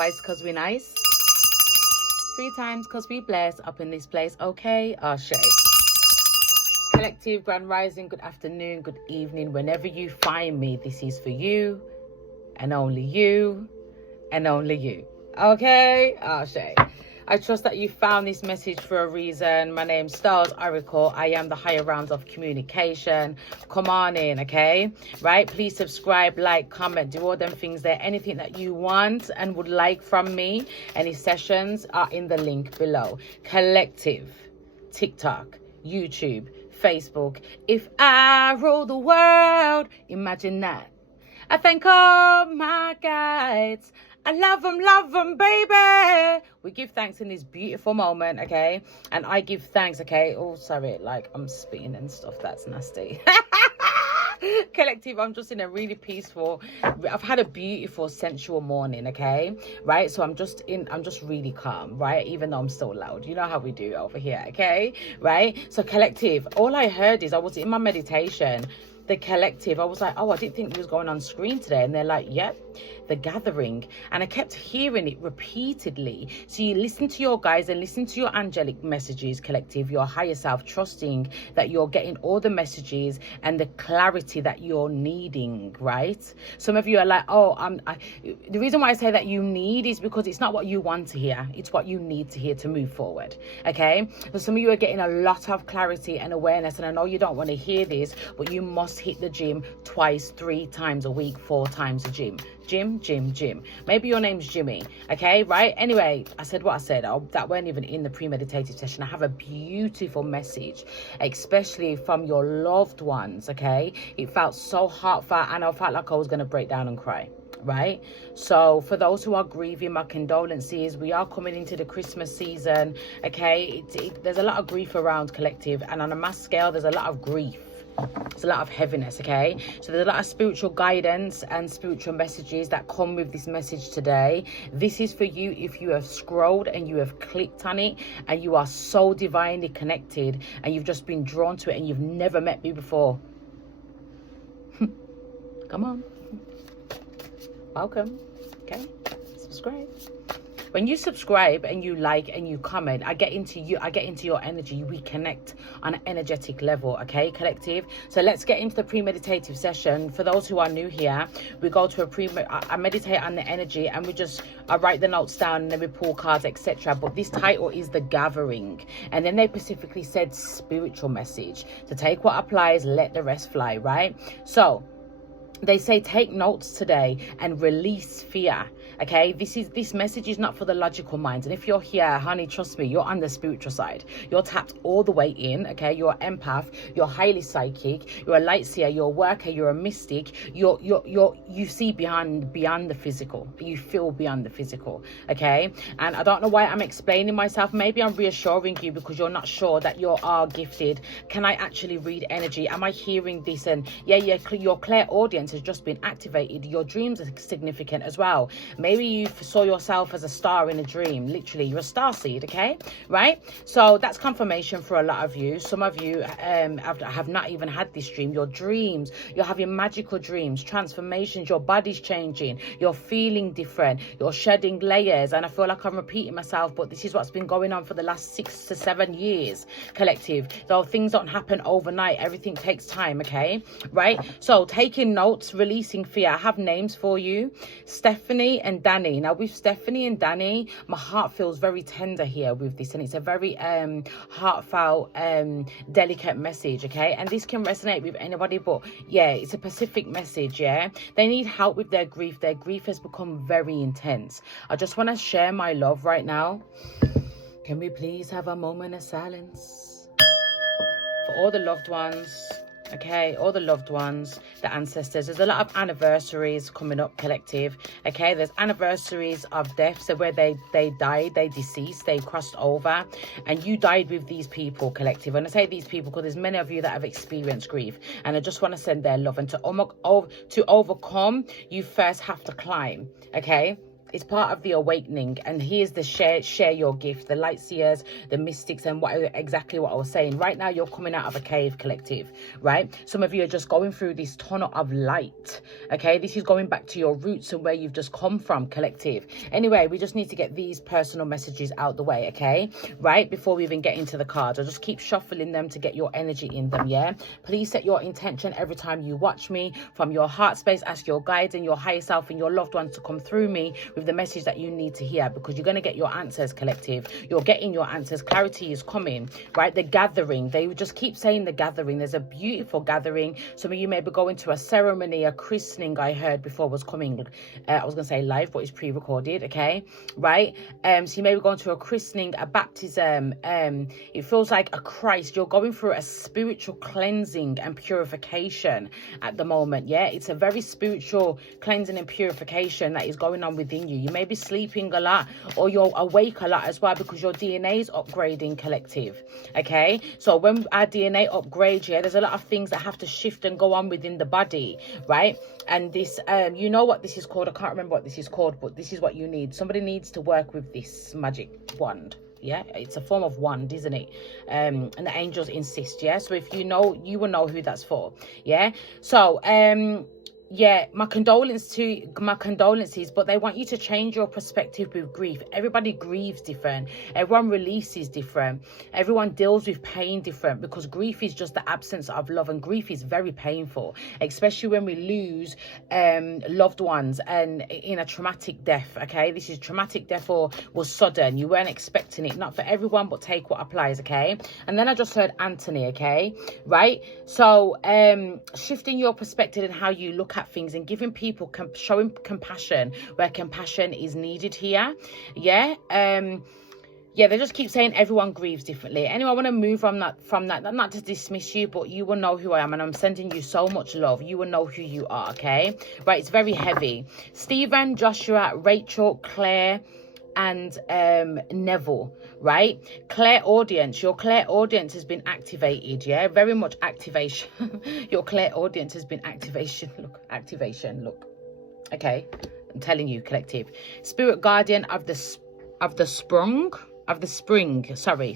Twice because we're nice. 3 times because we bless up in this place. Okay, Ashe. Collective, grand rising, good afternoon, good evening. Whenever you find me, this is for you and only you and only you. Okay, Ashe. I trust that you found this message for a reason. My name's Stylesoracle. I am the higher realms of communication. Come on in, okay? Right? Please subscribe, like, comment, do all them things there. Anything that you want and would like from me, any sessions are in the link below. Collective, TikTok, YouTube, Facebook. If I rule the world, imagine that. I thank all my guides. I love them, baby. We give thanks in this beautiful moment, okay? And I give thanks, okay? Oh, sorry, like I'm spitting and stuff. That's nasty. Collective, I'm just in a really peaceful, I've had a beautiful sensual morning, okay? Right? So I'm just really calm, right? Even though I'm still loud. You know how we do over here, okay? Right? So collective, all I heard is I was in my meditation. The collective, I was like, oh, I didn't think you was going on screen today. And they're like, yep, the gathering. And I kept hearing it repeatedly. So you listen to your guys and listen to your angelic messages, collective, your higher self, trusting that you're getting all the messages and the clarity that you're needing, right? Some of you are like, oh, the reason why I say that you need is because it's not what you want to hear. It's what you need to hear to move forward, okay? So some of you are getting a lot of clarity and awareness. And I know you don't want to hear this, but you must hit the gym twice, 3 times a week, 4 times a gym. Gym. Maybe your name's Jimmy, okay, right? Anyway, I said what I said. That weren't even in the premeditative session. I have a beautiful message, especially from your loved ones, okay? It felt so heartfelt and I felt like I was going to break down and cry. Right? So for those who are grieving, my condolences. We are coming into the Christmas season, okay? There's a lot of grief around, collective, and on a mass scale there's a lot of grief. There's a lot of heaviness, okay? So there's a lot of spiritual guidance and spiritual messages that come with this message today. This is for you if you have scrolled and you have clicked on it and you are so divinely connected and you've just been drawn to it and you've never met me before. Come on. Welcome. Okay, subscribe. When you subscribe and you like and you comment, I get into your energy. We connect on an energetic level, okay, collective? So let's get into the premeditative session. For those who are new here, we go to I meditate on the energy and I write the notes down and then we pull cards, etc. But this title is The Gathering. And then they specifically said spiritual message. To take what applies, let the rest fly, right? So they say take notes today and release fear, okay? This message is not for the logical mind. And if you're here, honey, trust me, you're on the spiritual side. You're tapped all the way in, okay? You're an empath, you're highly psychic, you're a light seer, you're a worker, you're a mystic. You see beyond the physical. You feel beyond the physical, okay? And I don't know why I'm explaining myself. Maybe I'm reassuring you because you're not sure that you are gifted. Can I actually read energy? Am I hearing this? And yeah, your clairaudience has just been activated. Your dreams are significant as well. Maybe you saw yourself as a star in a dream. Literally, you're a star seed, okay? Right? So that's confirmation for a lot of you. Some of you have not even had this dream. Your dreams, you're having magical dreams, transformations, your body's changing, you're feeling different, you're shedding layers. And I feel like I'm repeating myself, but this is what's been going on for the last 6 to 7 years, collective. Though things don't happen overnight, everything takes time, okay? Right? So taking notes, releasing fear. I have names for you, Stephanie and Danny. Now with Stephanie and Danny, my heart feels very tender here with this, and it's a very heartfelt, delicate message, okay? And this can resonate with anybody, but yeah, it's a specific message. Yeah, they need help with their grief. Their grief has become very intense. I just want to share my love right now. Can we please have a moment of silence for all the loved ones? Okay, all the loved ones, the ancestors. There's a lot of anniversaries coming up, collective. Okay, there's anniversaries of death, so where they died, they deceased, they crossed over, and you died with these people, collective. And I say these people because there's many of you that have experienced grief, and I just want to send their love. And to overcome, you first have to climb. Okay, It's part of the awakening. And here's the share your gift, the light seers, the mystics, and exactly what I was saying. Right now, you're coming out of a cave, collective, right? Some of you are just going through this tunnel of light, okay? This is going back to your roots and where you've just come from, collective. Anyway, we just need to get these personal messages out the way, okay? Right? Before we even get into the cards. I'll just keep shuffling them to get your energy in them, yeah? Please set your intention every time you watch me from your heart space. Ask your guides and your higher self and your loved ones to come through me with the message that you need to hear, because you're going to get your answers, collective. You're getting your answers. Clarity is coming, right? The gathering. They just keep saying the gathering. There's a beautiful gathering. Some of you may be going to a ceremony, a christening, I heard before was coming. I was going to say live, but it's pre-recorded, okay? Right? So you may be going to a christening, a baptism. It feels like a Christ. You're going through a spiritual cleansing and purification at the moment, yeah? It's a very spiritual cleansing and purification that is going on within you. You may be sleeping a lot, or you're awake a lot as well, because your DNA is upgrading, collective, okay? So when our DNA upgrades, yeah, there's a lot of things that have to shift and go on within the body, right? And this, you know what this is called? I can't remember what this is called, but this is what you need. Somebody needs to work with this magic wand. Yeah, it's a form of wand, isn't it? And the angels insist, yeah? So if you know, you will know who that's for, yeah? So, yeah, my condolences, but they want you to change your perspective with grief. Everybody grieves different. Everyone releases different. Everyone deals with pain different, because grief is just the absence of love, and grief is very painful, especially when we lose loved ones and in a traumatic death, okay? This is traumatic death or was sudden. You weren't expecting it. Not for everyone, but take what applies, okay? And then I just heard Anthony, okay? Right? So, shifting your perspective and how you look at things and giving people showing compassion where compassion is needed here, yeah. Yeah, they just keep saying everyone grieves differently. Anyway, I want to move on from that, not to dismiss you, but you will know who I am, and I'm sending you so much love. You will know who you are, okay? Right, it's very heavy. Stephen, Joshua, Rachel, Claire, and Neville, right? Clairaudience. Your clairaudience has been activated, yeah? Very much activation. Your clairaudience has been activation. Look. Okay, I'm telling you, collective. Spirit guardian of the sprung.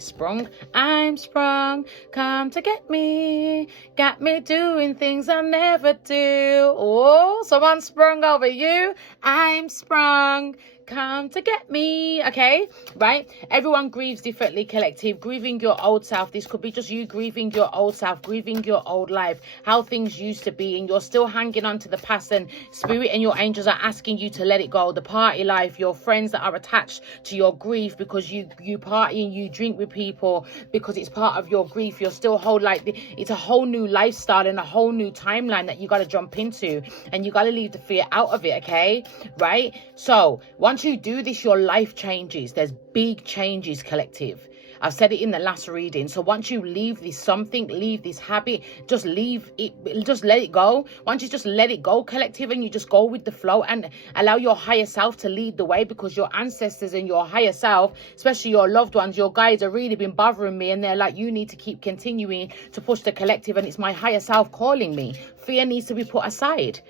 Sprung. I'm sprung, come to get me. Got me doing things I never do. Oh, someone sprung over you. I'm sprung, come to get me. Okay, right? Everyone grieves differently, collective. Grieving your old self. This could be just you grieving your old self, grieving your old life, how things used to be, and you're still hanging on to the past, and spirit and your angels are asking you to let it go. The party life, your friends that are attached to your grief, because you party and you drink with people because it's part of your grief. You're still it's a whole new lifestyle and a whole new timeline that you got to jump into, and you got to leave the fear out of it, okay? Right? So once you do this, your life changes. There's big changes, collective. I've said it in the last reading. So once you leave this leave this habit, just leave it, just let it go. Once you just let it go, collective, and you just go with the flow and allow your higher self to lead the way, because your ancestors and your higher self, especially your loved ones, your guides, have really been bothering me, and they're like, you need to keep continuing to push the collective, and it's my higher self calling me. Fear needs to be put aside.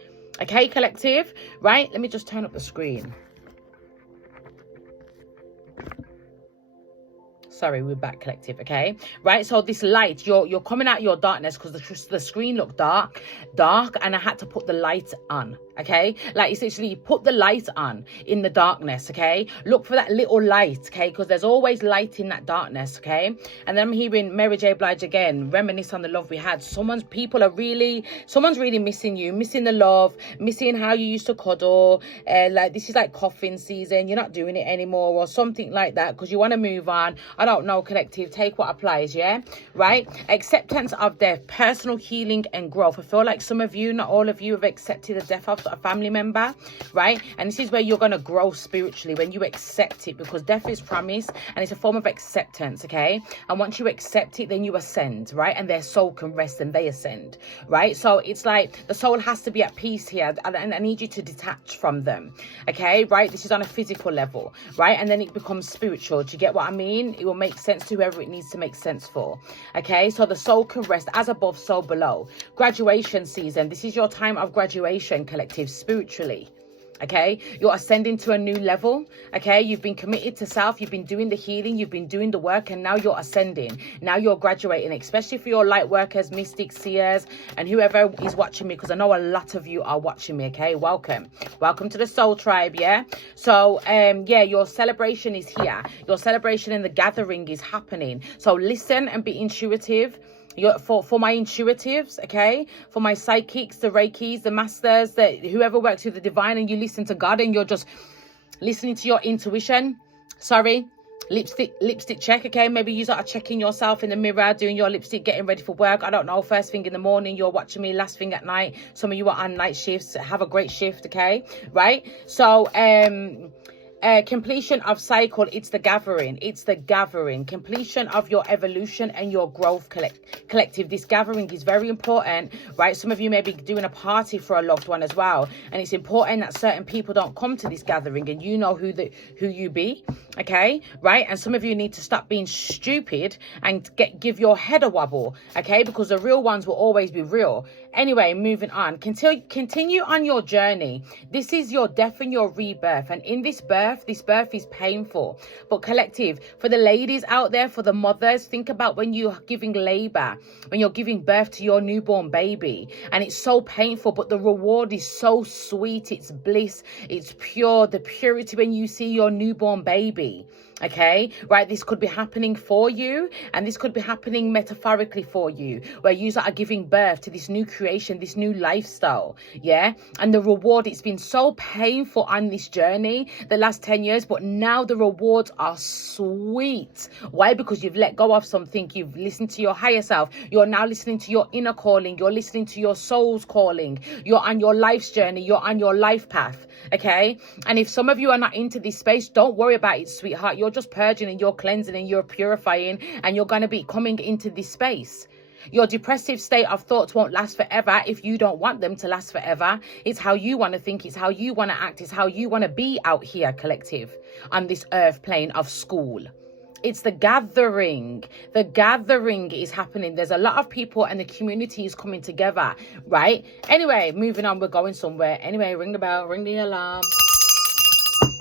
Okay, collective? Right? Let me just turn up the screen. Sorry, we're back, collective, okay? Right, so this light, you're coming out of your darkness, because the screen looked dark, and I had to put the light on, okay? Like, it's literally, you put the light on in the darkness, okay? Look for that little light, okay? Because there's always light in that darkness, okay? And then I'm hearing Mary J. Blige again, reminisce on the love we had. Someone's really missing you, missing the love, missing how you used to cuddle. Like, this is like coffin season. You're not doing it anymore, or something like that, because you want to move on. I don't know, collective. Take what applies, yeah? Right? Acceptance of death, personal healing and growth. I feel like some of you, not all of you, have accepted the death of a family member, right? And this is where you're going to grow spiritually, when you accept it, because death is promise, and it's a form of acceptance, okay? And once you accept it, then you ascend, right? And their soul can rest and they ascend, right? So it's like the soul has to be at peace here, and I need you to detach from them, okay? Right? This is on a physical level, right? And then it becomes spiritual. Do you get what I mean? It will make sense to whoever it needs to make sense for, okay? So the soul can rest as above, so below. Graduation season. This is your time of graduation, collective, spiritually, Okay, you're ascending to a new level. Okay, you've been committed to self, you've been doing the healing, you've been doing the work, and now you're ascending. Now you're graduating, especially for your light workers, mystics, seers, and whoever is watching me, because I know a lot of you are watching me. Okay, welcome to the soul tribe. Yeah, so yeah, your celebration is here. Your celebration and the gathering is happening. So listen and be intuitive. For my intuitives, okay, for my psychics, the Reikis, the masters, whoever works with the divine, and you listen to God and you're just listening to your intuition. Sorry, lipstick check, okay? Maybe you are checking yourself in the mirror, doing your lipstick, getting ready for work. I don't know, first thing in the morning, you're watching me, last thing at night. Some of you are on night shifts. Have a great shift, okay? Right? So, completion of cycle, it's the gathering, completion of your evolution and your growth collective. This gathering is very important, right? Some of you may be doing a party for a loved one as well, and it's important that certain people don't come to this gathering, and you know who you be, okay, right? And some of you need to stop being stupid and give your head a wobble, okay, because the real ones will always be real. Anyway, moving on, continue on your journey. This is your death and your rebirth, and in this birth is painful, but collective, for the ladies out there, for the mothers, think about when you're giving labor, when you're giving birth to your newborn baby, and it's so painful, but the reward is so sweet. It's bliss, it's pure, the purity when you see your newborn baby. Okay, right, this could be happening for you, and this could be happening metaphorically for you, where you are giving birth to this new creation, this new lifestyle. Yeah, and the reward, it's been so painful on this journey the last 10 years, but now the rewards are sweet. Why? Because you've let go of something, you've listened to your higher self, you're now listening to your inner calling, you're listening to your soul's calling, you're on your life's journey, you're on your life path. Okay, and if some of you are not into this space, don't worry about it, sweetheart. You're just purging and you're cleansing and you're purifying, and you're going to be coming into this space. Your depressive state of thoughts won't last forever if you don't want them to last forever. It's how you want to think, it's how you want to act, it's how you want to be out here, collective, on this earth plane of school. It's the gathering. The gathering is happening. There's a lot of people and the community is coming together, right? Anyway, moving on, we're going somewhere. Anyway, ring the bell, ring the alarm.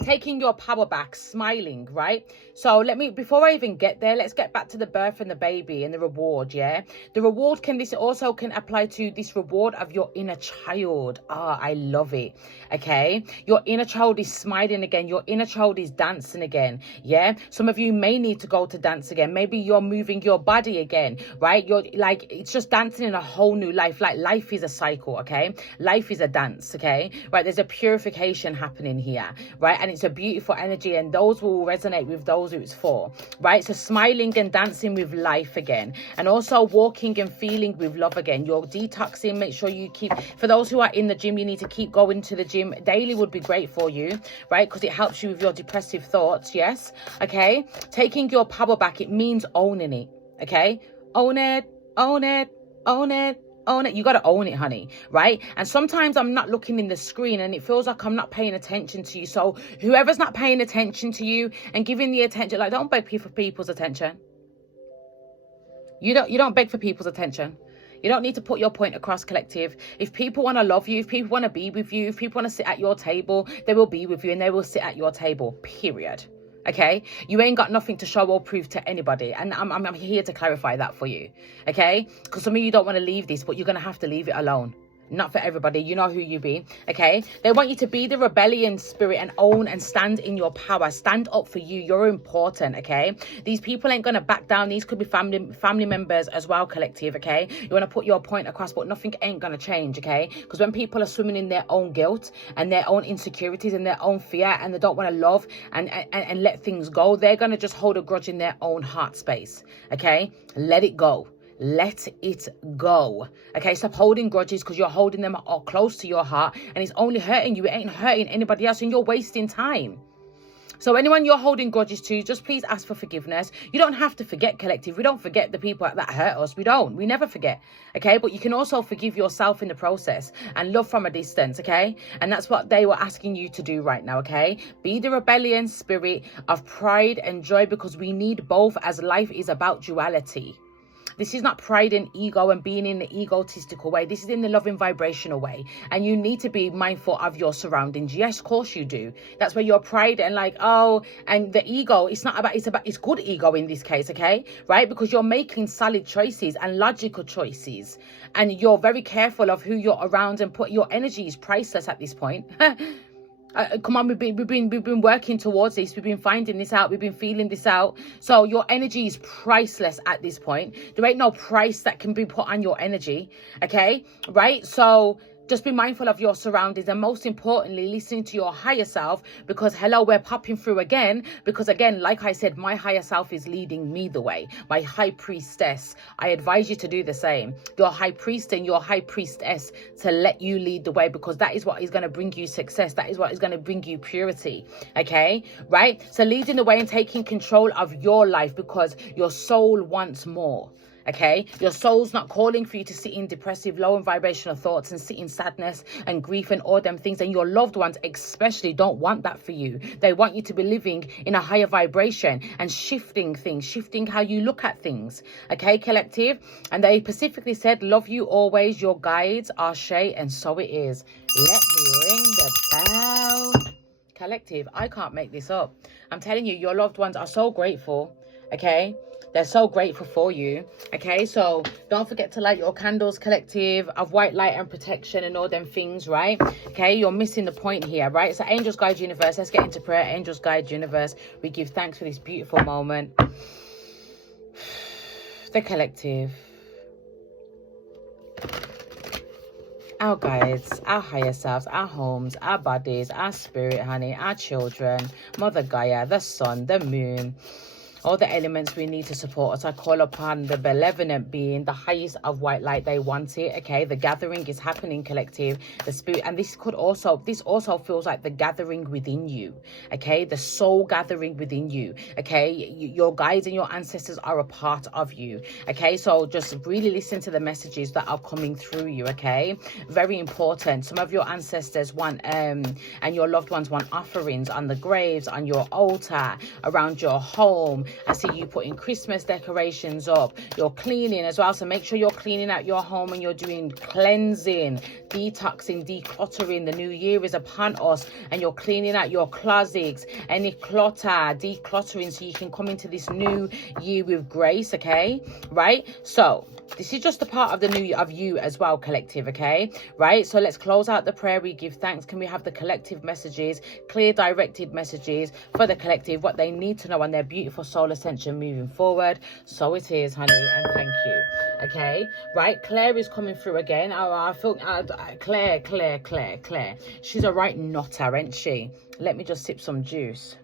Taking your power back, smiling, right? So before I even get there, let's get back to the birth and the baby and the reward, yeah? The reward this also can apply to this reward of your inner child. I love it, okay? Your inner child is smiling again. Your inner child is dancing again, yeah? Some of you may need to go to dance again. Maybe you're moving your body again, right? You're like, it's just dancing in a whole new life. Like life is a cycle, okay? Life is a dance, okay? Right, there's a purification happening here, right? And it's a beautiful energy, and those will resonate with those who it's for, right? So smiling and dancing with life again, and also walking and feeling with love again. You're detoxing. Make sure you keep, for those who are in the gym, you need to keep going to the gym daily. Would be great for you, right? Because it helps you with your depressive thoughts. Yes, okay. Taking your power back, it means owning it, okay? Own it, own it, own it. Own it. You got to own it, honey, right? And sometimes I'm not looking in the screen and it feels like I'm not paying attention to you. So whoever's not paying attention to you and giving the attention, like, don't beg for people's attention. You don't beg for people's attention. You don't need to put your point across, collective. If people want to love you, if people want to be with you, if people want to sit at your table, they will be with you and they will sit at your table, period. Okay, you ain't got nothing to show or prove to anybody, and I'm here to clarify that for you, okay? Because some of you don't want to leave this, but you're gonna have to leave it alone. Not for everybody. You know who you be, okay? They want you to be the rebellion spirit and own and stand in your power. Stand up for you. You're important, okay? These people ain't gonna back down. These could be family members as well, collective, okay? You want to put your point across, but nothing ain't gonna change, okay? Because when people are swimming in their own guilt and their own insecurities and their own fear, and they don't want to love and let things go, they're gonna just hold a grudge in their own heart space, okay? Let it go. Let it go, okay? Stop holding grudges, because you're holding them all close to your heart and it's only hurting you. It ain't hurting anybody else, and you're wasting time. So anyone you're holding grudges to, just please ask for forgiveness. You don't have to forget, collective. We don't forget the people that hurt us. We never forget, okay? But you can also forgive yourself in the process and love from a distance, okay? And that's what they were asking you to do right now, okay? Be the rebellion spirit of pride and joy, because we need both, as life is about duality. This is not pride and ego and being in the egotistical way. This is in the loving vibrational way. And you need to be mindful of your surroundings. Yes, of course you do. That's where your pride and like, oh, and the ego, it's good ego in this case, okay? Right? Because you're making solid choices and logical choices. And you're very careful of who you're around, and put your energy is priceless at this point. Come on, we've been working towards this. We've been finding this out. We've been feeling this out. So your energy is priceless at this point. There ain't no price that can be put on your energy. Okay, right? So just be mindful of your surroundings, and most importantly, listening to your higher self, because hello, we're popping through again. Because again, like I said, my higher self is leading me the way. My high priestess. I advise you to do the same. Your high priest and your high priestess to let you lead the way, because that is what is going to bring you success. That is what is going to bring you purity. Okay, right? So leading the way and taking control of your life, because your soul wants more. Okay, your soul's not calling for you to sit in depressive, low and vibrational thoughts and sit in sadness and grief and all them things. And your loved ones especially don't want that for you. They want you to be living in a higher vibration and shifting things, shifting how you look at things. Okay, collective. And they specifically said, love you always, your guides are Shay, and so it is. Let me ring the bell. Collective, I can't make this up. I'm telling you, your loved ones are so grateful. Okay, they're so grateful for you. Okay, so don't forget to light your candles, collective, of white light and protection and all them things, right? Okay, you're missing the point here, right? So angels, guide, universe, let's get into prayer. Angels, guide, universe, we give thanks for this beautiful moment. The collective, our guides, our higher selves, our homes, our bodies, our spirit, honey, our children, Mother Gaia, the sun, the moon, all the elements we need to support us. I call upon the benevolent being, the highest of white light. They want it. Okay, the gathering is happening, collective. The spirit, and this also feels like the gathering within you. Okay, the soul gathering within you. Okay, your guides and your ancestors are a part of you. Okay, so just really listen to the messages that are coming through you. Okay, very important. Some of your ancestors want and your loved ones want offerings on the graves, on your altar, around your home. I see you putting Christmas decorations up. You're cleaning as well. So make sure you're cleaning out your home and you're doing cleansing, detoxing, decluttering. The new year is upon us and you're cleaning out your closets, any clutter, decluttering, so you can come into this new year with grace. Okay, right? So this is just a part of the new year of you as well, collective. Okay, right? So let's close out the prayer. We give thanks. Can we have the collective messages, clear directed messages for the collective, what they need to know on their beautiful soul ascension moving forward? So it is, honey, and thank you. Okay, right? Claire is coming through again. I feel Claire. She's a right nutter, ain't she? Let me just sip some juice.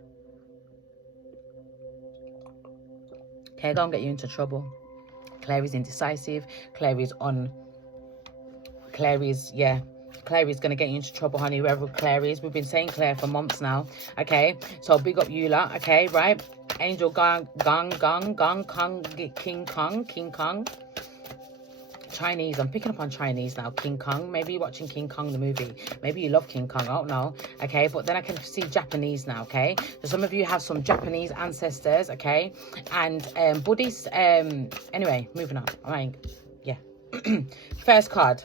Okay, go and get you into trouble. Claire is indecisive. Claire is going to get you into trouble, honey, whoever Claire is. We've been saying Claire for months now. Okay, so big up you lot. Okay, right? Angel King Kong. Chinese, I'm picking up on Chinese now. King Kong, maybe you're watching King Kong the movie, maybe you love King Kong, I don't know. Okay, but then I can see Japanese now. Okay, so some of you have some Japanese ancestors. Okay, and Buddhist. Anyway, moving on. All right, yeah. First card,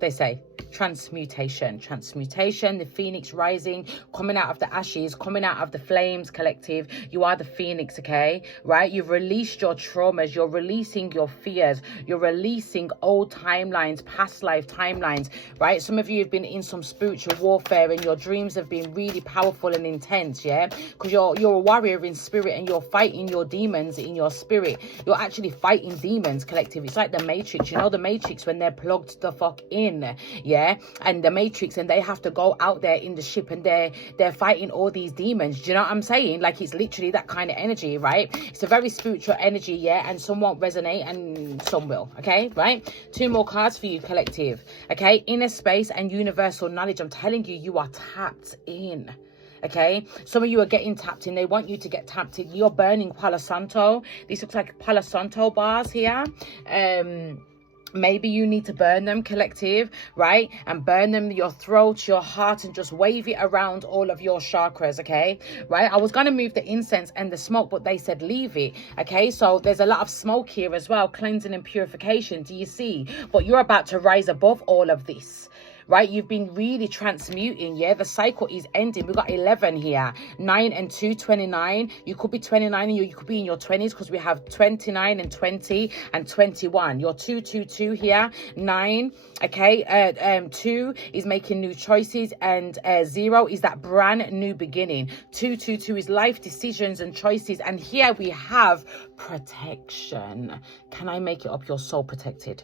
they say transmutation, the phoenix rising, coming out of the ashes, coming out of the flames, collective. You are the phoenix. Okay, right? You've released your traumas, you're releasing your fears, you're releasing old timelines, past life timelines, right? Some of you have been in some spiritual warfare and your dreams have been really powerful and intense, yeah, because you're a warrior in spirit and you're fighting your demons in your spirit. You're actually fighting demons, collective. It's like the Matrix, you know, the Matrix, when they're plugged the fuck in, yeah, and the Matrix, and they have to go out there in the ship and they're fighting all these demons. Do you know what I'm saying? Like, it's literally that kind of energy, right? It's a very spiritual energy, yeah, and some won't resonate and some will. Okay, right? 2 more cards for you, collective. Okay, inner space and universal knowledge. I'm telling you, you are tapped in. Okay, some of you are getting tapped in. They want you to get tapped in. You're burning Palo Santo. This looks like Palo Santo bars here. Maybe you need to burn them, collective, right? And burn them your throat, your heart, and just wave it around all of your chakras, okay? Right? I was going to move the incense and the smoke, but they said leave it, okay? So there's a lot of smoke here as well, cleansing and purification. Do you see? But you're about to rise above all of this. Right, you've been really transmuting. Yeah, the cycle is ending. We've got 11 here, 9 and 2, 29. You could be 29 and you could be in your 20s, because we have 29 and 20 and 21. You're 2, 2, 2 here, 9. Okay, 2 is making new choices, and 0 is that brand new beginning. 2, 2, 2 is life decisions and choices, and here we have protection. Can I make it up? You're so protected.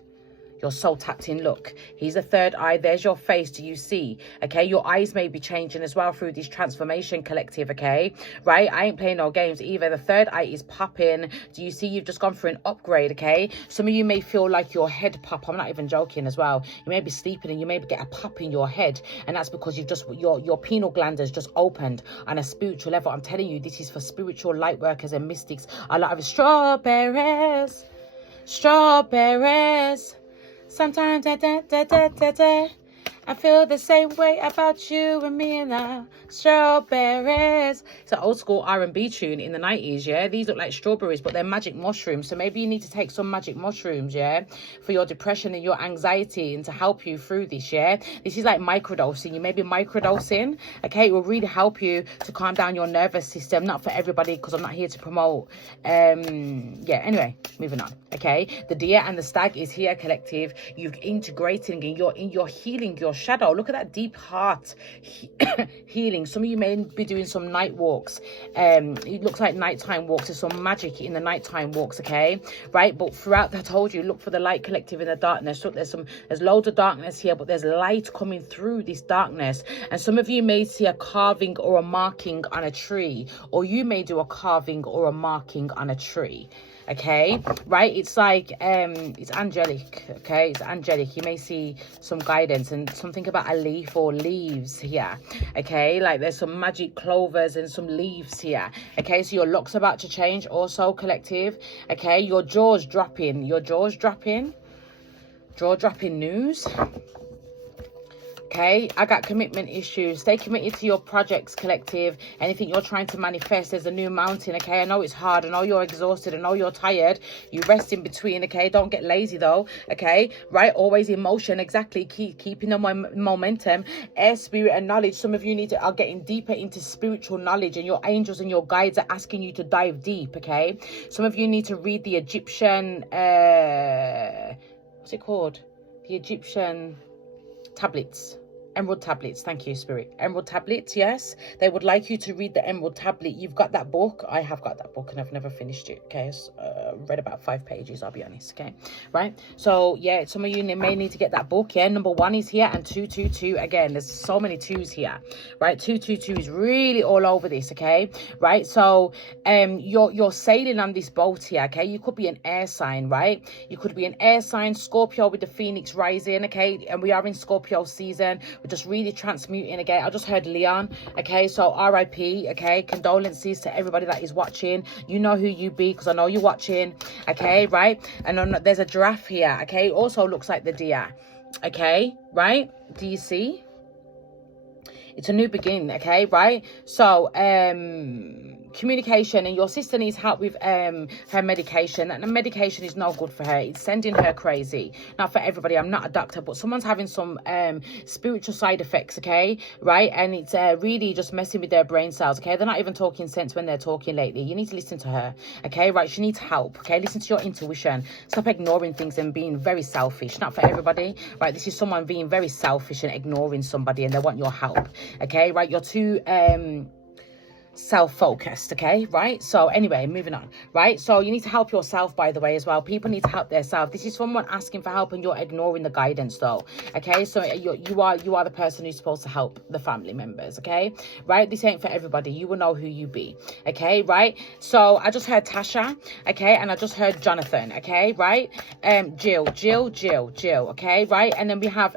You're so tapped in. Look, here's the third eye. There's your face. Do you see? Okay, your eyes may be changing as well through this transformation, collective. Okay, right? I ain't playing no games either. The third eye is popping. Do you see? You've just gone for an upgrade. Okay, some of you may feel like your head pop. I'm not even joking as well. You may be sleeping and you may get a pop in your head, and that's because you've just your pineal gland has just opened on a spiritual level. I'm telling you, this is for spiritual light workers and mystics. A lot of strawberries. Sometimes I feel the same way about you and me and the strawberries. It's an old school R&B tune in the 90s, yeah? These look like strawberries, but they're magic mushrooms. So maybe you need to take some magic mushrooms, yeah? For your depression and your anxiety, and to help you through this, yeah? This is like microdosing. You may be microdosing, okay? It will really help you to calm down your nervous system. Not for everybody, because I'm not here to promote. Yeah, anyway, moving on, okay? The deer and the stag is here, collective. You've integrated and you're healing your shadow. Look at that deep heart healing. Some of you may be doing some night walks. It looks like nighttime walks. There's some magic in the nighttime walks, okay? Right? But throughout, I told you, look for the light, collective, in the darkness. Look, there's loads of darkness here, but there's light coming through this darkness. And some of you may see a carving or a marking on a tree, or you may do a carving or a marking on a tree. Okay, right? It's like it's angelic. Okay, it's angelic. You may see some guidance and something about a leaf or leaves here. Okay, like there's some magic clovers and some leaves here. Okay, so your luck's about to change also, collective. Okay, your jaws dropping jaw dropping news. Okay, I got commitment issues. Stay committed to your projects, collective. Anything you're trying to manifest, there's a new mountain, okay? I know it's hard. I know you're exhausted. I know you're tired. You rest in between, okay? Don't get lazy, though, okay? Right? Always in motion, exactly. Keeping the momentum. Air, spirit, and knowledge. Some of you are getting deeper into spiritual knowledge, and your angels and your guides are asking you to dive deep, okay? Some of you need to read the Egyptian... what's it called? The Egyptian tablets. Emerald tablets. Thank you, spirit. Emerald tablets, yes. They would like you to read the emerald tablet. You've got that book. I have got that book and I've never finished it, okay? Read about 5 pages, I'll be honest, okay? Right? So, yeah, some of you may need to get that book, yeah? Number 1 is here, and 222. Again, there's so many 2s here, right? 222 is really all over this, okay? Right? So, you're sailing on this boat here, okay? You could be an air sign, right? You could be an air sign, Scorpio with the Phoenix rising, okay? And we are in Scorpio season. We're just really transmuting again. I just heard Leon, okay? So RIP, okay? Condolences to everybody that is watching. You know who you be, because I know you're watching, okay? Right? And then there's a giraffe here, okay? Also looks like the deer, okay? Right? Do you see? It's a new beginning, okay? Right? So, communication, and your sister needs help with her medication, and the medication is no good for her. It's sending her crazy. Not for everybody. I'm not a doctor, but someone's having some spiritual side effects, okay? Right? And it's really just messing with their brain cells, okay? They're not even talking sense when they're talking lately. You need to listen to her, okay? Right? She needs help, okay? Listen to your intuition. Stop ignoring things and being very selfish. Not for everybody, right? This is someone being very selfish and ignoring somebody, and they want your help, okay? Right? You're too self-focused, okay? Right? So anyway, moving on, right? So you need to help yourself, by the way, as well. People need to help themselves. This is someone asking for help and you're ignoring the guidance, though, okay? So you are the person who's supposed to help the family members, okay? Right? This ain't for everybody. You will know who you be, okay? Right? So I just heard Tasha, okay? And I just heard Jonathan, okay? Right? Jill, okay? Right? And then we have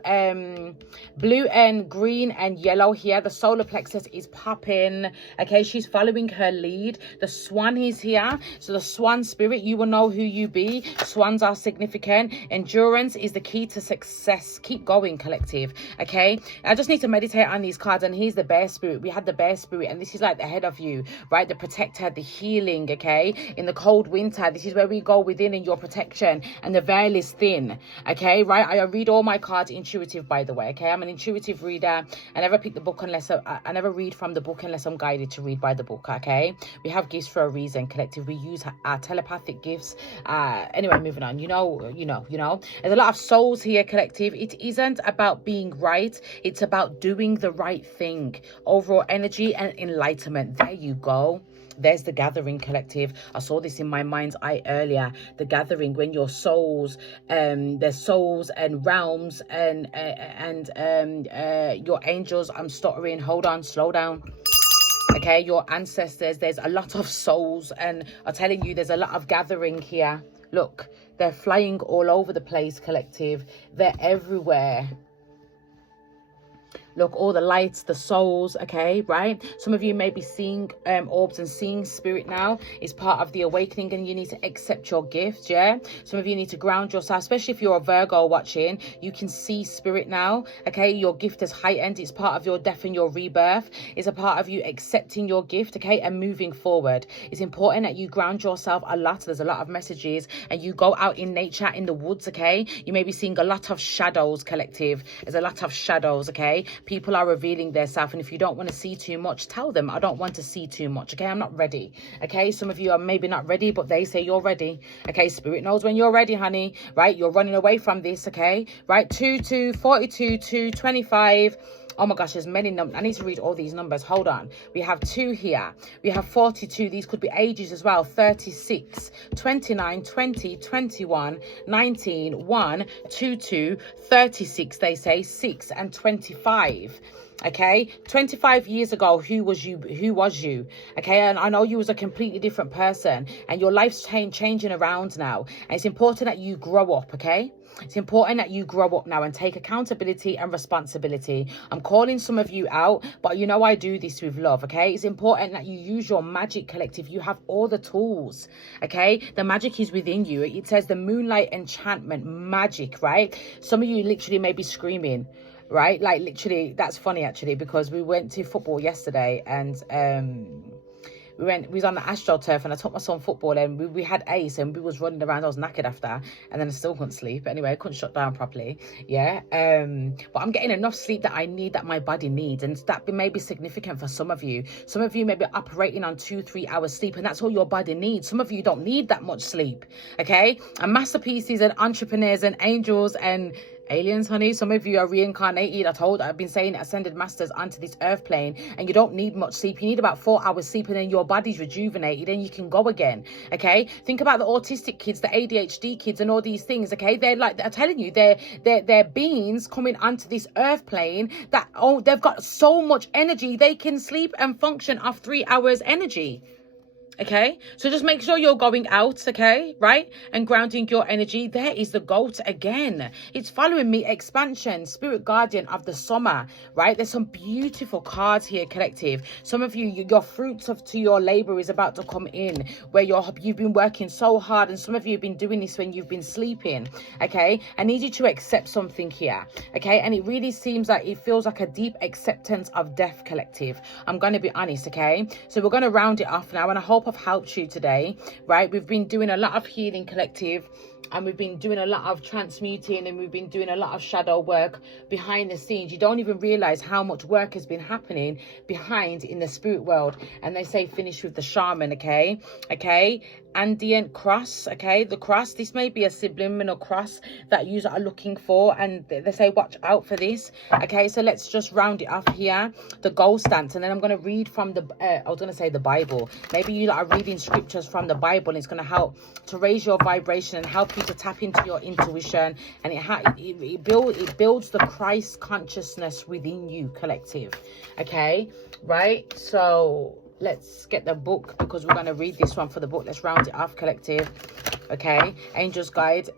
blue and green and yellow here. The solar plexus is popping, okay? she's following her lead. The swan is here. So the swan spirit, you will know who you be. Swans are significant. Endurance is the key to success. Keep going, collective. Okay, I just need to meditate on these cards. And here's the bear spirit. We had the bear spirit, and this is like the head of you, right? The protector, the healing. Okay, in the cold winter, this is where we go within in your protection, and the veil is thin. Okay, right? I read all my cards intuitive, by the way. Okay, I'm an intuitive reader. I never pick the book unless I never read from the book unless I'm guided to read by the book. Okay, we have gifts for a reason, collective. We use our telepathic gifts. Anyway, moving on. You know. There's a lot of souls here, collective. It isn't about being right. It's about doing the right thing. Overall energy and enlightenment. There you go. There's the gathering, collective. I saw this in my mind's eye earlier. The gathering, when your souls, there's souls and realms and your angels. I'm stuttering. Hold on, slow down. Okay, your ancestors. There's a lot of souls, and I'm telling you, there's a lot of gathering here. Look, they're flying all over the place, collective. They're everywhere. Look, all the lights, the souls, okay, right? Some of you may be seeing orbs and seeing spirit now. It's part of the awakening, and you need to accept your gift, yeah? Some of you need to ground yourself, especially if you're a Virgo watching. You can see spirit now, okay? Your gift is heightened. It's part of your death and your rebirth. It's a part of you accepting your gift, okay, and moving forward. It's important that you ground yourself a lot. There's a lot of messages, and you go out in nature, in the woods, okay? You may be seeing a lot of shadows, collective. There's a lot of shadows, okay? People are revealing their self, and if you don't want to see too much, tell them, I don't want to see too much, okay? I'm not ready, okay? Some of you are maybe not ready, but they say you're ready, okay? Spirit knows when you're ready, honey, right? You're running away from this, okay? Right? 2, 42, 2, 25. Oh my gosh, there's many numbers. I need to read all these numbers. Hold on. We have 2 here. We have 42. These could be ages as well. 36, 29, 20, 21, 19, 1, 2, 2, 36, they say, 6, and 25. Okay, 25 years ago, who was you? Okay, and I know you was a completely different person, and your life's changing around now, and it's important that you grow up. Okay, it's important that you grow up now and take accountability and responsibility. I'm calling some of you out, but you know I do this with love. Okay, it's important that you use your magic, collective. You have all the tools. Okay, the magic is within you. It says the moonlight enchantment magic, right? Some of you literally may be screaming, right? Like literally, that's funny actually, because we went to football yesterday, and we was on the AstroTurf, and I took my son football, and we had ace, and we was running around. I was knackered after, and then I still couldn't sleep. Anyway, I couldn't shut down properly. Yeah. But I'm getting enough sleep that I need, that my body needs, and that may be significant for some of you. Some of you may be operating on 2-3 hours sleep, and that's all your body needs. Some of you don't need that much sleep. Okay. And masterpieces and entrepreneurs and angels and aliens, honey, some of you are reincarnated. I've been saying ascended masters onto this earth plane, and you don't need much sleep. You need about 4 hours sleep, and then your body's rejuvenated and you can go again. Okay, think about the autistic kids, the ADHD kids, and all these things. Okay, they're like, I'm telling you, they're beings coming onto this earth plane that, oh, they've got so much energy they can sleep and function off 3 hours energy. Okay, so just make sure you're going out, okay, right, and grounding your energy. There is the goat again. It's following me. Expansion, spirit guardian of the summer, right? There's some beautiful cards here, collective. Some of you, your fruits to your labor is about to come in, where you've been working so hard, and some of you have been doing this when you've been sleeping. Okay, I need you to accept something here. Okay, and it really seems like it feels like a deep acceptance of death, collective. I'm going to be honest. Okay, so we're going to round it off now, and I hope I've helped you today, right? We've been doing a lot of healing, collective, and we've been doing a lot of transmuting, and we've been doing a lot of shadow work behind the scenes. You don't even realize how much work has been happening behind in the spirit world. And they say finish with the shaman. Okay, Andean cross. Okay, the cross, this may be a subliminal cross that you are looking for, and they say watch out for this. Okay, so let's just round it off here, the gold stance, and then I'm going to read from the I was going to say the Bible. Maybe you are reading scriptures from the Bible, and it's going to help to raise your vibration and help you to tap into your intuition, and it builds the Christ consciousness within you, collective. Okay, right? So let's get the book, because we're going to read this one for the book. Let's round it off, collective. okay? Angels, guide,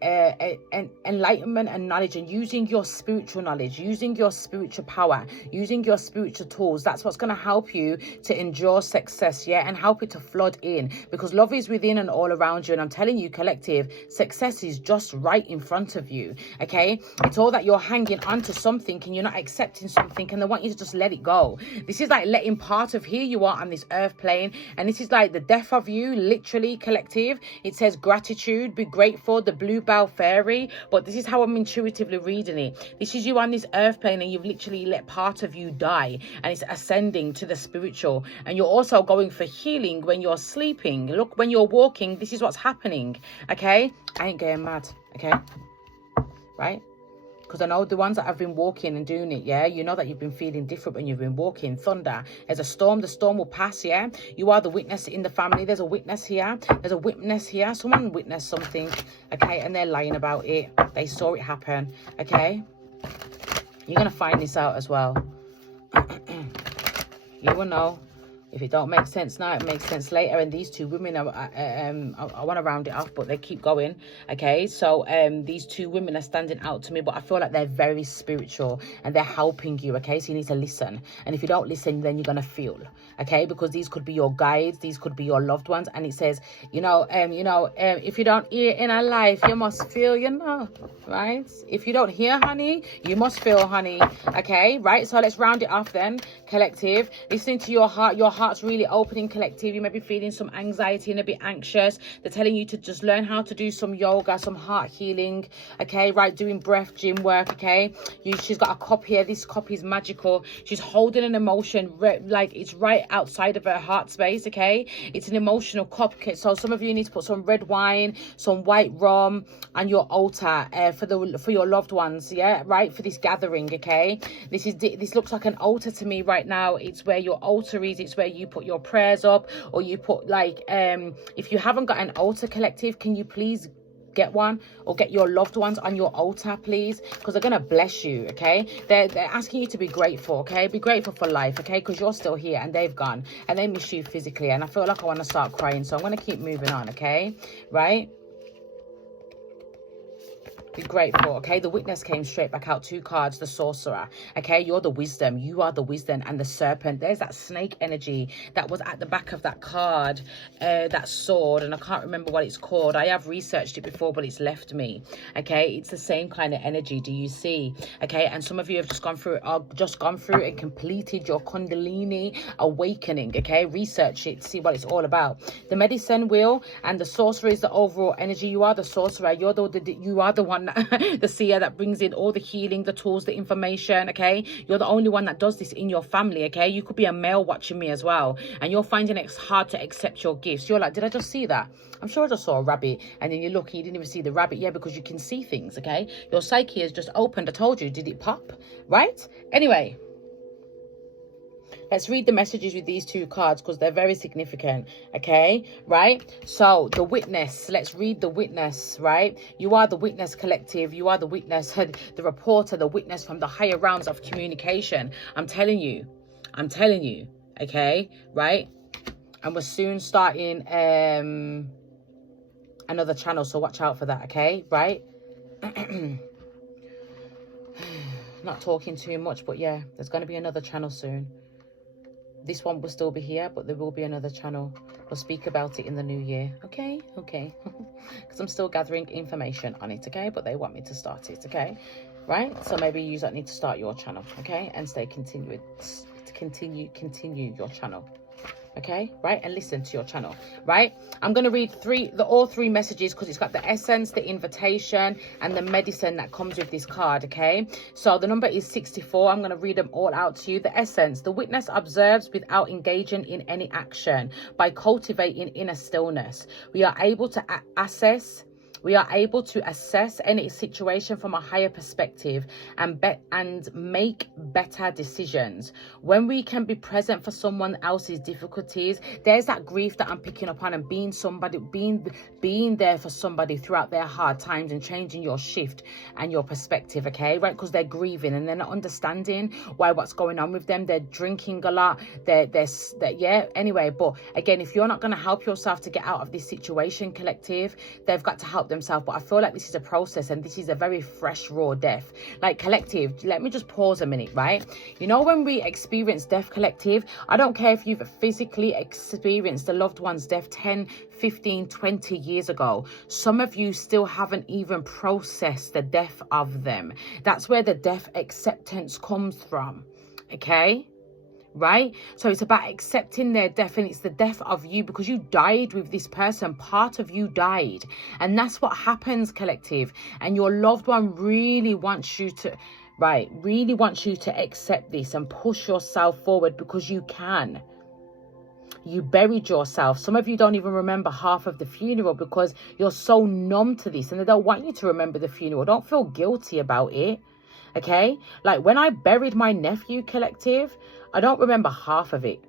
enlightenment and knowledge, and using your spiritual knowledge, using your spiritual power, using your spiritual tools. That's what's going to help you to endure success, yeah, and help it to flood in, because love is within and all around you. And I'm telling you, collective, success is just right in front of you, okay? It's all that you're hanging on to something and you're not accepting something, and they want you to just let it go. This is like letting part of here you are on this earth plane, and this is like the death of you, literally, collective. It says gratitude, be grateful, the bluebell fairy, but this is how I'm intuitively reading it. This is you on this earth plane, and you've literally let part of you die, and it's ascending to the spiritual. And you're also going for healing when you're sleeping. Look, when you're walking, this is what's happening, okay? I ain't getting mad, okay? Right? Because I know the ones that have been walking and doing it, yeah, you know that you've been feeling different when you've been walking. Thunder, there's a storm, the storm will pass, yeah? You are the witness in the family. There's a witness here. There's a witness here. Someone witnessed something, okay, and they're lying about it. They saw it happen, okay? You're going to find this out as well. You will know. If it don't make sense now, it makes sense later. And these two women, I want to round it off, but they keep going, okay? So these two women are standing out to me, but I feel like they're very spiritual and they're helping you, okay? So you need to listen. And if you don't listen, then you're going to feel, okay? Because these could be your guides. These could be your loved ones. And it says, if you don't hear in our life, you must feel, right? If you don't hear, honey, you must feel, honey, okay? Right? So let's round it off then, collective. Listening to your heart. Your heart's really opening, collective. You may be feeling some anxiety and a bit anxious. They're telling you to just learn how to do some yoga, some heart healing, okay? Right? Doing breath, gym work, okay? She's got a cup here. This cup is magical. She's holding an emotion, like it's right outside of her heart space, okay? It's an emotional cup. Okay? So some of you need to put some red wine, some white rum on your altar for your loved ones, yeah? Right? For this gathering, okay? This looks like an altar to me right now. It's where your altar is. It's where you put your prayers up, or you put like if you haven't got an altar, collective, can you please get one, or get your loved ones on your altar, please, because they're gonna bless you, okay? They're asking you to be grateful, okay? Be grateful for life, okay? Because you're still here and they've gone and they miss you physically, and I feel like I want to start crying, so I'm going to keep moving on, okay? Right? Be grateful, okay? The witness came straight back out. 2 cards, the sorcerer, okay? You're the wisdom. You are the wisdom. And the serpent, there's that snake energy that was at the back of that card, that sword, and I can't remember what it's called. I have researched it before, but it's left me, okay? It's the same kind of energy, do you see? Okay? And some of you have just gone through and completed your Kundalini awakening, okay? Research it, see what it's all about. The medicine wheel and the sorcerer is the overall energy. You are the sorcerer. You are the one, the seer, that brings in all the healing, the tools, the information, okay? You're the only one that does this in your family, okay? You could be a male watching me as well, and you're finding it hard to accept your gifts. You're like, did I just see that? I'm sure I just saw a rabbit. And then you look and you didn't even see the rabbit. Yeah, because you can see things, okay? Your psyche has just opened. I told you. Did it pop? Right? Anyway, let's read the messages with these 2 cards, because they're very significant, okay? Right? So, the witness. Let's read the witness, right? You are the witness, collective. You are the witness, the reporter, the witness from the higher realms of communication. I'm telling you, okay? Right? And we're soon starting another channel, so watch out for that, okay? Right? Not talking too much, but yeah, there's going to be another channel soon. This one will still be here, but there will be another channel. We'll speak about it in the new year, okay? Okay. Because I'm still gathering information on it, okay? But they want me to start it, okay? Right? So maybe you don't need to start your channel, okay? And continue your channel. Okay, right, and listen to your channel, right? I'm going to read all three messages, because it's got the essence, the invitation, and the medicine that comes with this card, okay? So the number is 64. I'm going to read them all out to you. The essence: the witness observes without engaging in any action. By cultivating inner stillness, we are able to assess We are able to assess any situation from a higher perspective and make better decisions. When we can be present for someone else's difficulties, there's that grief that I'm picking up on, and being there for somebody throughout their hard times and changing your shift and your perspective, okay? Right? Because they're grieving and they're not understanding what's going on with them. They're drinking a lot. Yeah. Anyway, but again, if you're not going to help yourself to get out of this situation, collective, they've got to help themselves. But I feel like this is a process, and this is a very fresh, raw death. Like, collective, let me just pause a minute, right? You know, when we experience death, collective, I don't care if you've physically experienced a loved one's death 10, 15, 20 years ago. Some of you still haven't even processed the death of them. That's where the death acceptance comes from, okay? Right? So it's about accepting their death, and it's the death of you, because you died with this person. Part of you died, and that's what happens, collective. And your loved one really wants you to accept this and push yourself forward, because you can. You buried yourself. Some of you don't even remember half of the funeral because you're so numb to this, and they don't want you to remember the funeral. Don't feel guilty about it. Okay? Like, when I buried my nephew, collective, I don't remember half of it.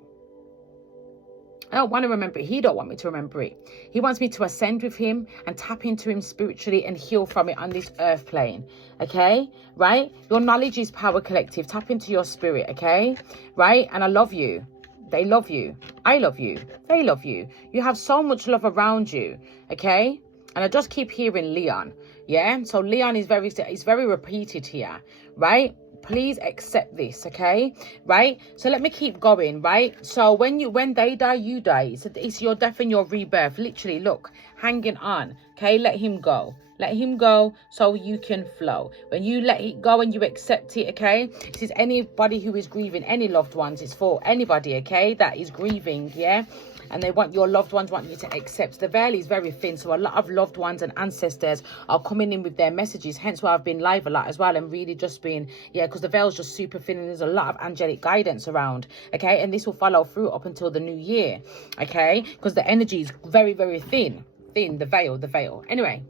I don't want to remember it. He don't want me to remember it. He wants me to ascend with him and tap into him spiritually and heal from it on this earth plane. Okay? Right? Your knowledge is power, collective. Tap into your spirit. Okay? Right? And I love you. They love you. I love you. They love you. You have so much love around you. Okay? And I just keep hearing Leon. Yeah? So Leon is very repeated here. Right? Please accept this, okay? Right? So let me keep going, right? So when they die, you die. It's your death and your rebirth. Literally, look, hanging on. Okay? Let him go. Let him go so you can flow. When you let it go and you accept it, okay? This is anybody who is grieving, any loved ones. It's for anybody, okay, that is grieving, yeah? And your loved ones want you to accept. The veil is very thin, so a lot of loved ones and ancestors are coming in with their messages. Hence why I've been live a lot as well, and really just been, because the veil's just super thin, and there's a lot of angelic guidance around, okay? And this will follow through up until the new year, okay? Because the energy is very, very thin, the veil. Anyway,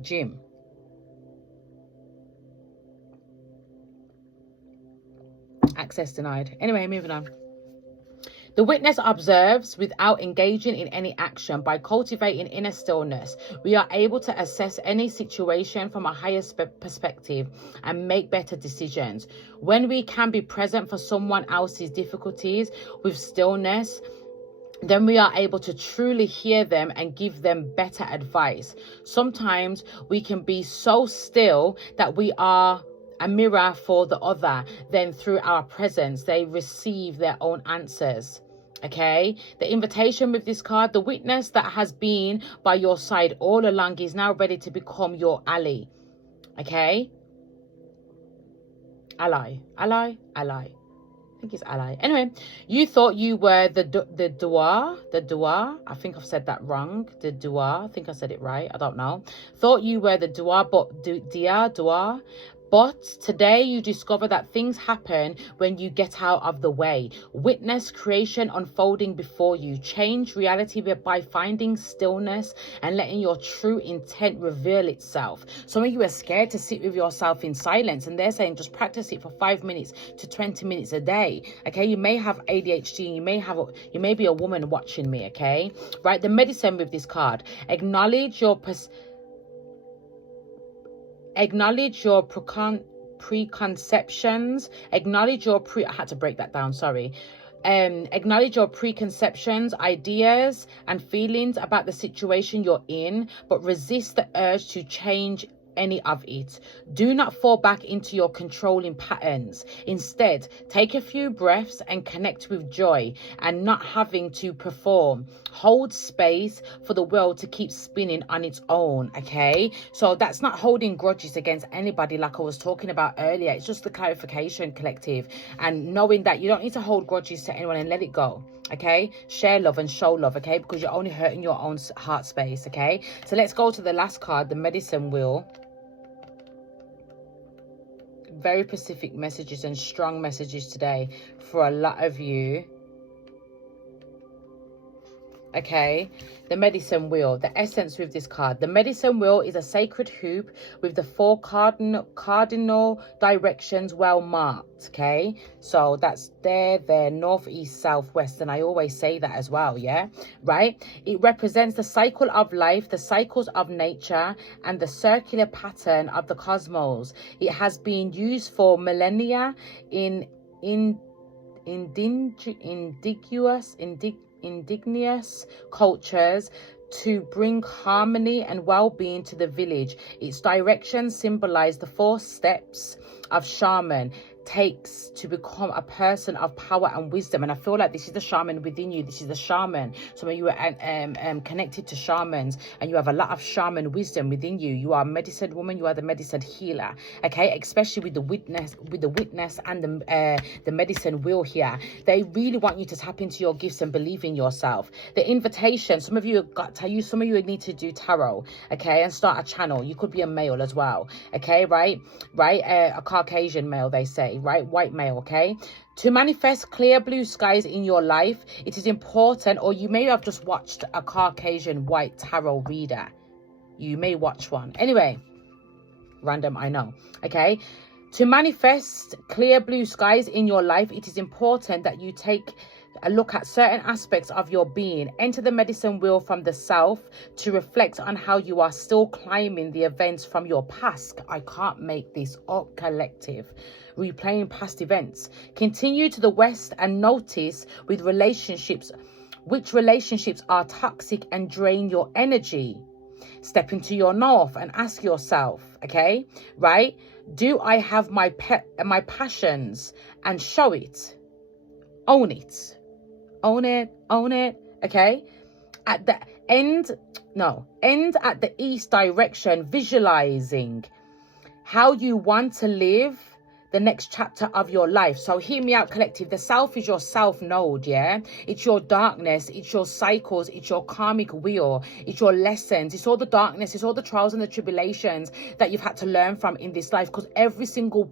Jim. Access denied. Anyway, moving on. The witness observes without engaging in any action. By cultivating inner stillness, we are able to assess any situation from a higher perspective and make better decisions. When we can be present for someone else's difficulties with stillness, then we are able to truly hear them and give them better advice. Sometimes we can be so still that we are a mirror for the other. Then through our presence, they receive their own answers. Okay, the invitation with this card, the witness that has been by your side all along is now ready to become your ally. Okay, ally. I think it's ally. Anyway, you thought you were the doer. I think I've said that wrong. The doer. I think I said it right. I don't know. Thought you were the doer, but doer. But today you discover that things happen when you get out of the way. Witness creation unfolding before you. Change reality by finding stillness and letting your true intent reveal itself. Some of you are scared to sit with yourself in silence, and they're saying just practice it for 5 minutes to 20 minutes a day. Okay, you may have ADHD, and you may be a woman watching me, okay? Right, the medicine with this card. Acknowledge your preconceptions. I had to break that down, sorry. Acknowledge your preconceptions, ideas, and feelings about the situation you're in, but resist the urge to change any of it. Do not fall back into your controlling patterns. Instead, take a few breaths and connect with joy and not having to perform. Hold space for the world to keep spinning on its own, okay? So that's not holding grudges against anybody like I was talking about earlier. It's just the clarification, collective, and knowing that you don't need to hold grudges to anyone and let it go. Okay, share love and show love, okay, because you're only hurting your own heart space. Okay, so let's go to the last card, the medicine wheel. Very specific messages and strong messages today for a lot of you. okay? The medicine wheel, the essence with this card. The medicine wheel is a sacred hoop with the 4 cardinal directions well marked, okay? So that's there, north, east, south, west. And I always say that as well, yeah? Right? It represents the cycle of life, the cycles of nature, and the circular pattern of the cosmos. It has been used for millennia in indigenous cultures to bring harmony and well-being to the village. Its directions symbolize the 4 steps of shaman takes to become a person of power and wisdom. And I feel like this is the shaman within you. This is the shaman. Some of you are connected to shamans, and you have a lot of shaman wisdom within you. You are a medicine woman. You are the medicine healer, okay? Especially with the witness and the medicine wheel here. They really want you to tap into your gifts and believe in yourself. The invitation, some of you need to do tarot, okay, and start a channel. You could be a male as well, okay? Right, a Caucasian male, they say, right? White male, okay? To manifest clear blue skies in your life, it is important, or you may have just watched a Caucasian white tarot reader. You may watch one. Anyway, random, I know, okay? To manifest clear blue skies in your life, it is important that you take a look at certain aspects of your being. Enter the medicine wheel from the south to reflect on how you are still climbing the events from your past. I can't make this up, collective. Replaying past events. Continue to the west and notice which relationships are toxic and drain your energy. Step into your north and ask yourself, okay, right? Do I have my passions? And show it. Own it. Own it, okay? End at the east direction, visualizing how you want to live the next chapter of your life. So hear me out, collective. The south is your south node, yeah? It's your darkness, it's your cycles, it's your karmic wheel, it's your lessons, it's all the darkness, it's all the trials and the tribulations that you've had to learn from in this life, because every single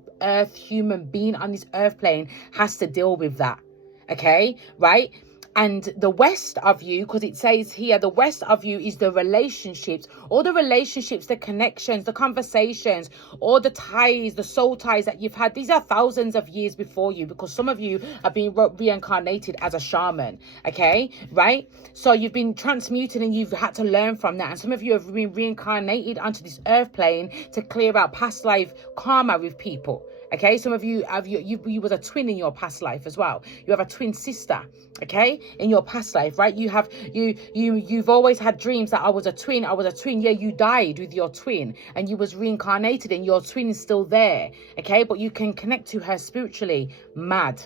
human being on this earth plane has to deal with that. Okay, right? And the west of you, because it says here, the west of you is the relationships, all the relationships, the connections, the conversations, all the ties, the soul ties that you've had. These are thousands of years before you, because some of you are being reincarnated as a shaman, okay, right? So you've been transmuted and you've had to learn from that. And some of you have been reincarnated onto this earth plane to clear out past life karma with people. Okay, some of you have you was a twin in your past life as well. You have a twin sister, okay, in your past life, right? You've always had dreams that I was a twin. Yeah, you died with your twin and you was reincarnated and your twin is still there, okay? But you can connect to her spiritually. Mad.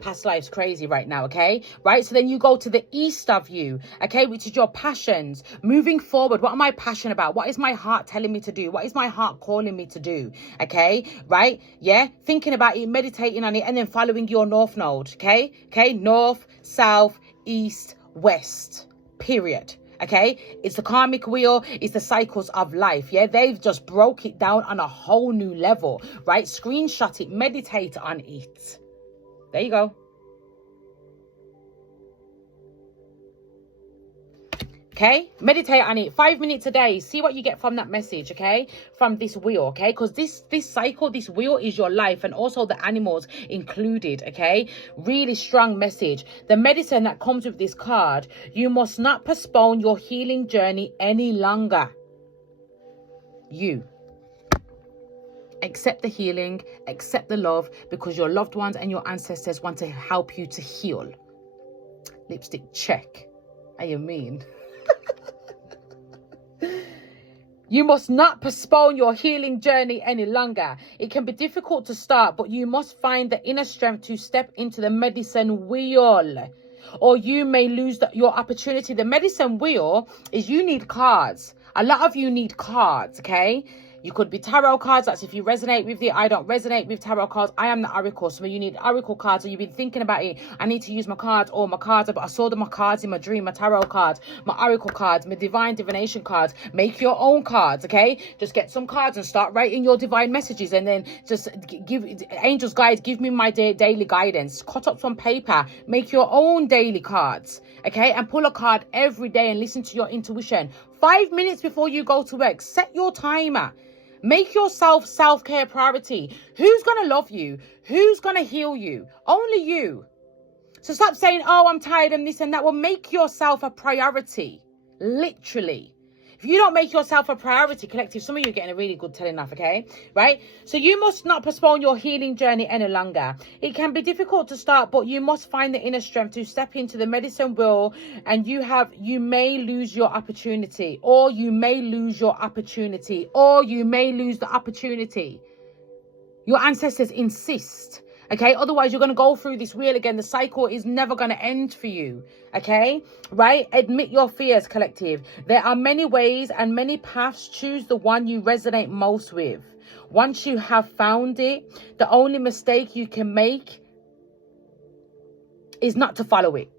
Past life's crazy right now, okay? Right? So then you go to the east of you, okay, which is your passions. Moving forward, what am I passionate about? What is my heart telling me to do? What is my heart calling me to do? Okay? Right? Yeah? Thinking about it, meditating on it, and then following your north node, okay? Okay? North, south, east, west. Period. Okay, it's the karmic wheel, it's the cycles of life. Yeah, they've just broke it down on a whole new level, right? Screenshot it, meditate on it. There you go. Okay, meditate on it. 5 minutes a day. See what you get from that message, okay? From this wheel, okay? Because this cycle, this wheel is your life, and also the animals included, okay? Really strong message. The medicine that comes with this card: you must not postpone your healing journey any longer. You accept the healing, accept the love, because your loved ones and your ancestors want to help you to heal. Lipstick check. How you mean? You must not postpone your healing journey any longer. It can be difficult to start, but you must find the inner strength to step into the medicine wheel, or you may lose your opportunity. The medicine wheel is, you need cards. A lot of you need cards, okay? You could be tarot cards. That's if you resonate with it. I don't resonate with tarot cards. I am the oracle. So you need oracle cards, or you've been thinking about it. I need to use my cards, or my cards, but I saw my cards in my dream, my tarot cards, my oracle cards, my divine divination cards. Make your own cards, okay? Just get some cards and start writing your divine messages, and then just give angels guide, give me my daily guidance. Cut up some paper, make your own daily cards, okay? And pull a card every day and listen to your intuition. 5 minutes before you go to work, set your timer. Make yourself self-care priority. Who's going to love you? Who's going to heal you? Only you. So stop saying, oh, I'm tired and this and that. Well, make yourself a priority. Literally. If you don't make yourself a priority, collective, some of you are getting a really good telling off, okay? Right? So you must not postpone your healing journey any longer. It can be difficult to start, but you must find the inner strength to step into the medicine wheel, and you may lose your opportunity, or you may lose your opportunity, or you may lose the opportunity. Your ancestors insist. Okay, otherwise you're going to go through this wheel again. The cycle is never going to end for you. Okay, right? Admit your fears, collective. There are many ways and many paths. Choose the one you resonate most with. Once you have found it, the only mistake you can make is not to follow it.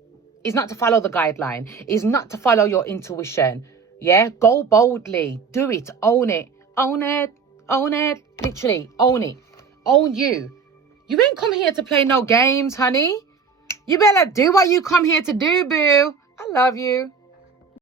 Is not to follow the guideline. Is not to follow your intuition. Yeah, go boldly. Do it. Own it. Own it. Own it. Literally, own it. Own you. You ain't come here to play no games, honey. You better do what you come here to do, boo. I love you.